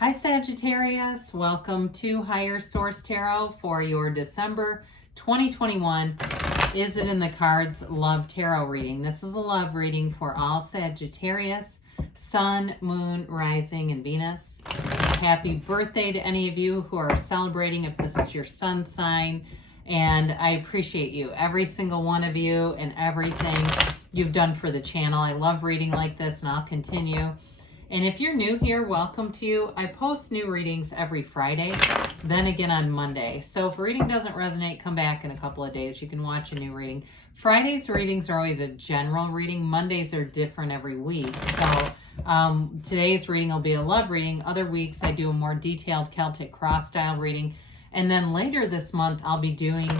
Hi Sagittarius, welcome to Higher Source Tarot for your December 2021 Is It in the Cards Love Tarot reading. This is a love reading for all Sagittarius, Sun, Moon, Rising, and Venus. Happy birthday to any of you who are celebrating if this is your sun sign. And I appreciate you, every single one of you, and everything you've done for the channel. I love reading like this, and I'll continue. And if you're new here, welcome to you. I post new readings every Friday, then again on Monday. So if a reading doesn't resonate, come back in a couple of days. You can watch a new reading. Friday's readings are always a general reading. Mondays are different every week. So today's reading will be a love reading. Other weeks I do a more detailed Celtic cross style reading. And then later this month, I'll be doing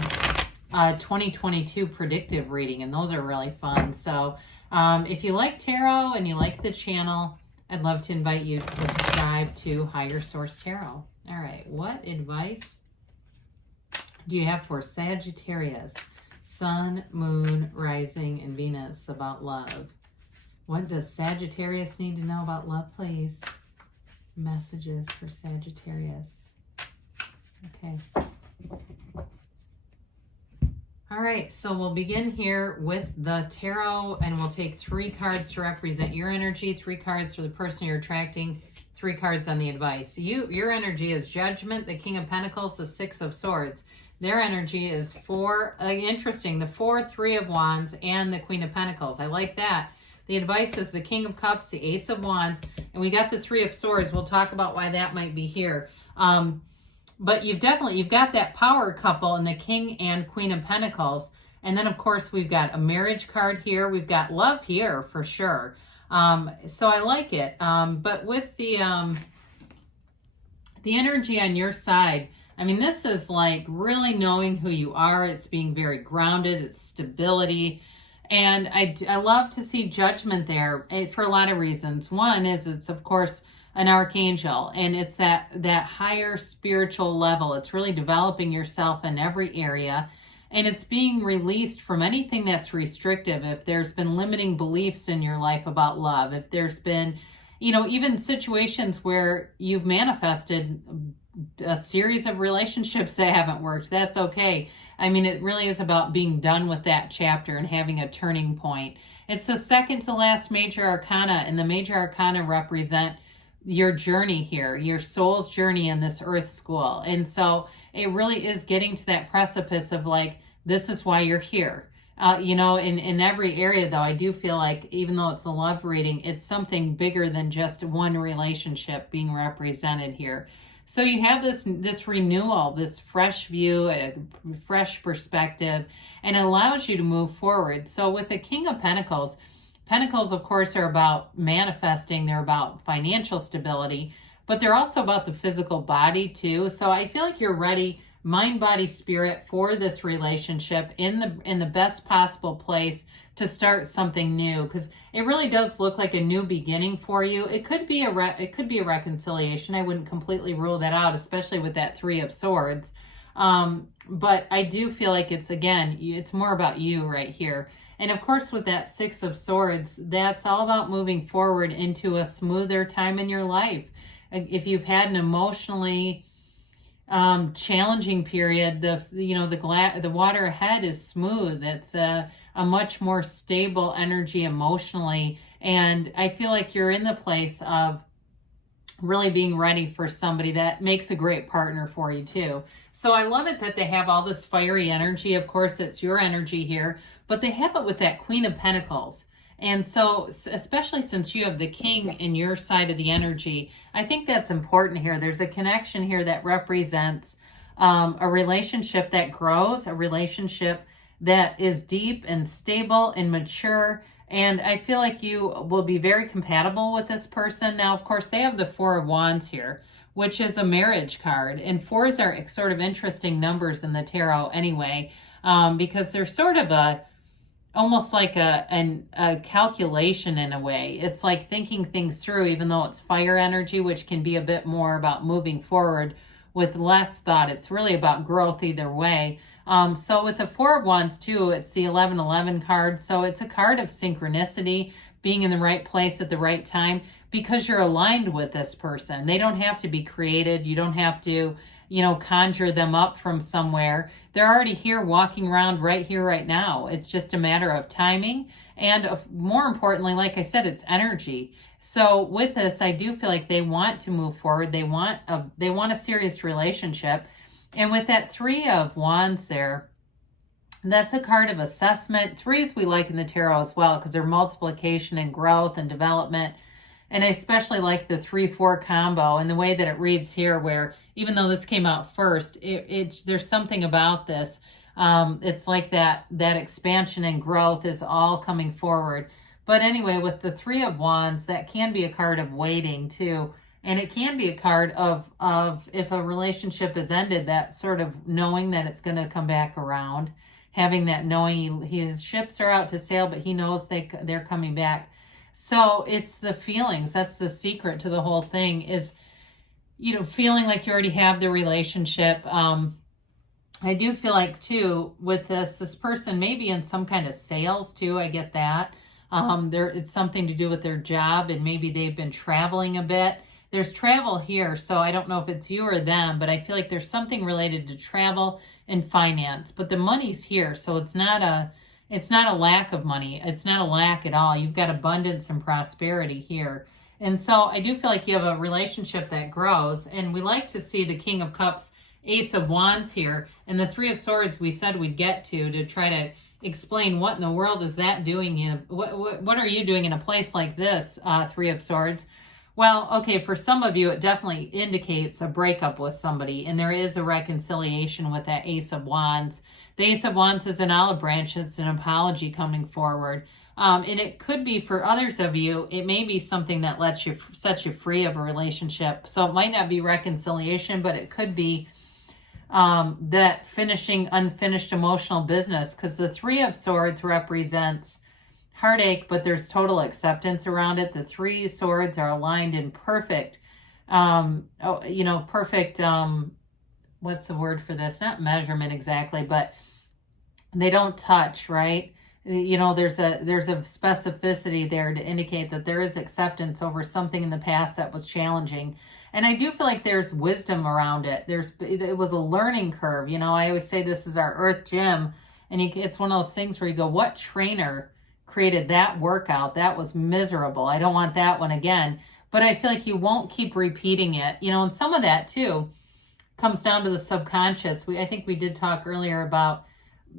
a 2022 predictive reading, and those are really fun. So if you like tarot and you like the channel, I'd love to invite you to subscribe to Higher Source Tarot. All right, what advice do you have for Sagittarius, Sun, Moon, Rising, and Venus about love? What does Sagittarius need to know about love, please? Messages for Sagittarius. Okay. All right, so we'll begin here with the tarot, and we'll take 3 cards to represent your energy, 3 cards for the person you're attracting, 3 cards on the advice. Your energy is Judgment, the King of Pentacles, the 6 of Swords. Their energy is interesting, the 4, 3 of Wands, and the Queen of Pentacles. I like that. The advice is the King of Cups, the Ace of Wands, and we got the 3 of Swords. We'll talk about why that might be here. But you've got that power couple in the King and Queen of Pentacles. And then, of course, we've got a marriage card here. We've got love here for sure. So I like it. But with the energy on your side, I mean, this is like really knowing who you are. It's being very grounded. It's stability. And I love to see Judgment there for a lot of reasons. One is it's, of course, an archangel, and it's that higher spiritual level. It's really developing yourself in every area, and it's being released from anything that's restrictive. If there's been limiting beliefs in your life about love, if there's been, even situations where you've manifested a series of relationships that haven't worked, that's okay. I mean, it really is about being done with that chapter and having a turning point. It's the second to last major arcana, and the major arcana represent your journey here, your soul's journey in this earth school. And so it really is getting to that precipice of like, this is why you're here. In every area though, I do feel like even though it's a love reading, it's something bigger than just one relationship being represented here. So you have this renewal, this fresh view, a fresh perspective, and it allows you to move forward. So with the King of Pentacles, Pentacles, of course, are about manifesting. They're about financial stability, but they're also about the physical body too. So I feel like you're ready, mind, body, spirit, for this relationship in the best possible place to start something new, because it really does look like a new beginning for you. It could be a reconciliation. I wouldn't completely rule that out, especially with that 3 of Swords. But I do feel like it's more about you right here. And of course, with that 6 of Swords, that's all about moving forward into a smoother time in your life. If you've had an emotionally challenging period, the water ahead is smooth. It's a much more stable energy emotionally. And I feel like you're in the place of really being ready for somebody that makes a great partner for you too. So I love it that they have all this fiery energy. Of course, it's your energy here, but they have it with that Queen of Pentacles. And so, especially since you have the King in your side of the energy, I think that's important here. There's a connection here that represents a relationship that grows, a relationship that is deep and stable and mature. And I feel like you will be very compatible with this person. Now, of course, they have the 4 of Wands here, which is a marriage card. And 4s are sort of interesting numbers in the tarot anyway, because they're sort of almost like a calculation in a way. It's like thinking things through, even though it's fire energy, which can be a bit more about moving forward with less thought. It's really about growth either way. So with the 4 of Wands too, it's the 1111 card. So it's a card of synchronicity. being in the right place at the right time, because you're aligned with this person. They don't have to be created. You don't have to, conjure them up from somewhere. They're already here, walking around right here, right now. It's just a matter of timing. And more importantly, like I said, it's energy. So with this, I do feel like they want to move forward. They want a serious relationship. And with that Three of Wands there, that's a card of assessment. Threes we like in the tarot as well, because they're multiplication and growth and development. And I especially like the 3-4 combo and the way that it reads here, where even though this came out first, there's something about this. It's like that expansion and growth is all coming forward. But anyway, with the Three of Wands, that can be a card of waiting too. And it can be a card of if a relationship is ended, that sort of knowing that it's going to come back around. Having that knowing his ships are out to sail, but he knows they're coming back. So it's the feelings. That's the secret to the whole thing is, feeling like you already have the relationship. I do feel like too, with this person may be in some kind of sales too. I get that. It's something to do with their job, and maybe they've been traveling a bit. There's travel here, so I don't know if it's you or them, but I feel like there's something related to travel and finance. But the money's here, so it's not a lack of money. It's not a lack at all. You've got abundance and prosperity here. And so I do feel like you have a relationship that grows, and we like to see the King of Cups, Ace of Wands here, and the Three of Swords we said we'd get to try to explain what in the world is that doing in, what are you doing in a place like this, Three of Swords? Well, okay, for some of you, it definitely indicates a breakup with somebody, and there is a reconciliation with that Ace of Wands. The Ace of Wands is an olive branch. It's an apology coming forward. And it could be for others of you, it may be something that sets you free of a relationship. So it might not be reconciliation, but it could be that finishing unfinished emotional business, because the Three of Swords represents heartache, but there's total acceptance around it. The Three Swords are aligned in perfect, perfect, what's the word for this? Not measurement exactly, but they don't touch, right? There's a specificity there to indicate that there is acceptance over something in the past that was challenging. And I do feel like there's wisdom around it. It was a learning curve. I always say this is our earth gym, and it's one of those things where you go, what trainer created that workout? That was miserable. I don't want that one again. But I feel like you won't keep repeating it. And some of that too comes down to the subconscious. I think we did talk earlier about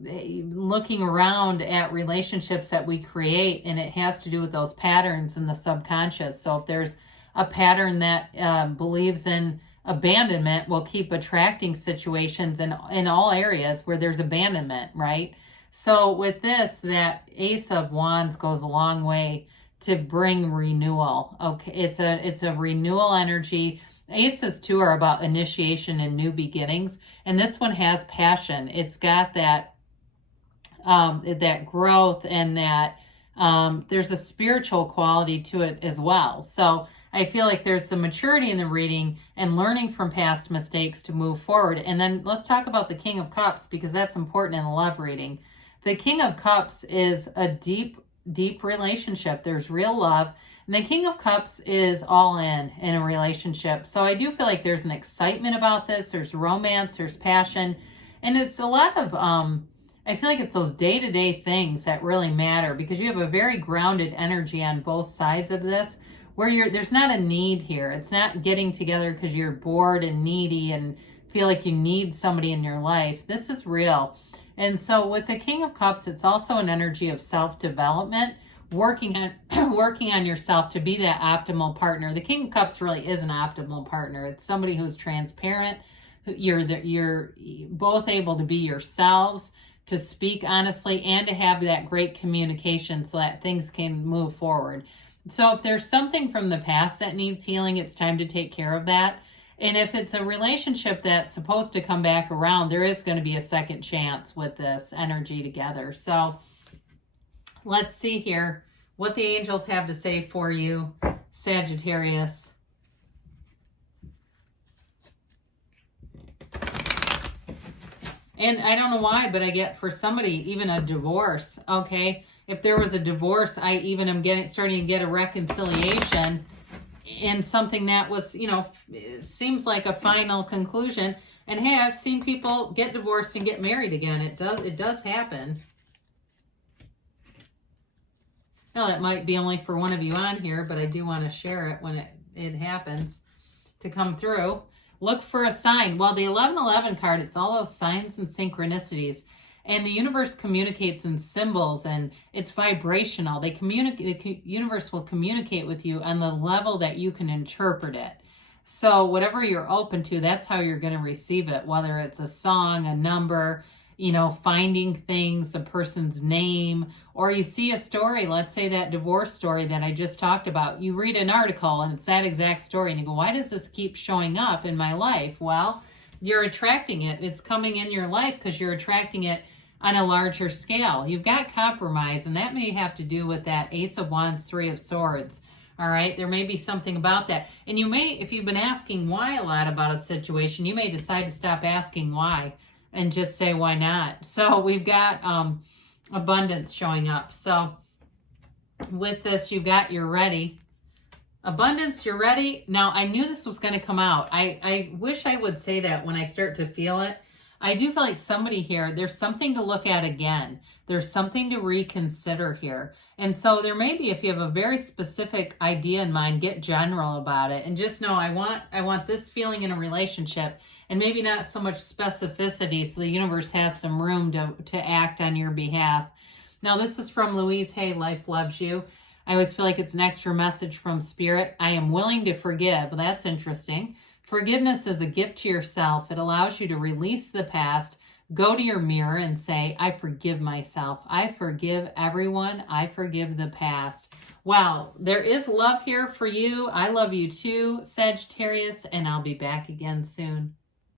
looking around at relationships that we create, and it has to do with those patterns in the subconscious. So if there's a pattern that believes in abandonment, we'll keep attracting situations in all areas where there's abandonment, right? So with this, that Ace of Wands goes a long way to bring renewal. Okay, it's a renewal energy. Aces too are about initiation and new beginnings, and this one has passion. It's got that growth, and that there's a spiritual quality to it as well. So I feel like there's some maturity in the reading and learning from past mistakes to move forward. And then let's talk about the King of Cups, because that's important in a love reading. The King of Cups is a deep, deep relationship. There's real love. And the King of Cups is all in a relationship. So I do feel like there's an excitement about this. There's romance, there's passion. And it's a lot of, I feel like it's those day-to-day things that really matter, because you have a very grounded energy on both sides of this, where there's not a need here. It's not getting together because you're bored and needy and feel like you need somebody in your life. This is real. And so with the King of Cups, it's also an energy of self-development, working on yourself to be that optimal partner. The King of Cups really is an optimal partner. It's somebody who's transparent. You're both able to be yourselves, to speak honestly, and to have that great communication so that things can move forward. So if there's something from the past that needs healing, it's time to take care of that. And if it's a relationship that's supposed to come back around, there is going to be a second chance with this energy together. So let's see here what the angels have to say for you, Sagittarius. And I don't know why, but I get for somebody, even a divorce, okay? if there was a divorce, I even am starting to get a reconciliation in something that was, you know, seems like a final conclusion. And hey, I've seen people get divorced and get married again. It does happen. Now, that might be only for one of you on here, but I do want to share it when it happens to come through. Look for a sign. Well, the 1111 card, it's all those signs and synchronicities. And the universe communicates in symbols, and it's vibrational. The universe will communicate with you on the level that you can interpret it. So whatever you're open to, that's how you're going to receive it, whether it's a song, a number, you know, finding things, a person's name, or you see a story, let's say that divorce story that I just talked about. You read an article and it's that exact story and you go, why does this keep showing up in my life? Well, you're attracting it. It's coming in your life because you're attracting it on a larger scale. You've got compromise, and that may have to do with that Ace of Wands, Three of Swords. All right, there may be something about that. And you may, if you've been asking why a lot about a situation, you may decide to stop asking why and just say, why not? So we've got abundance showing up. So with this, you've got you're ready. Abundance, you're ready. Now, I knew this was going to come out. I wish I would say that when I start to feel it. I do feel like somebody here, there's something to look at again. There's something to reconsider here. And so there may be, if you have a very specific idea in mind, get general about it and just know I want this feeling in a relationship, and maybe not so much specificity so the universe has some room to act on your behalf. Now, this is from Louise Hay, Life Loves You. I always feel like it's an extra message from Spirit. I am willing to forgive. Well, that's interesting. Forgiveness is a gift to yourself. It allows you to release the past, go to your mirror and say, I forgive myself. I forgive everyone. I forgive the past. Wow, there is love here for you. I love you too, Sagittarius, and I'll be back again soon.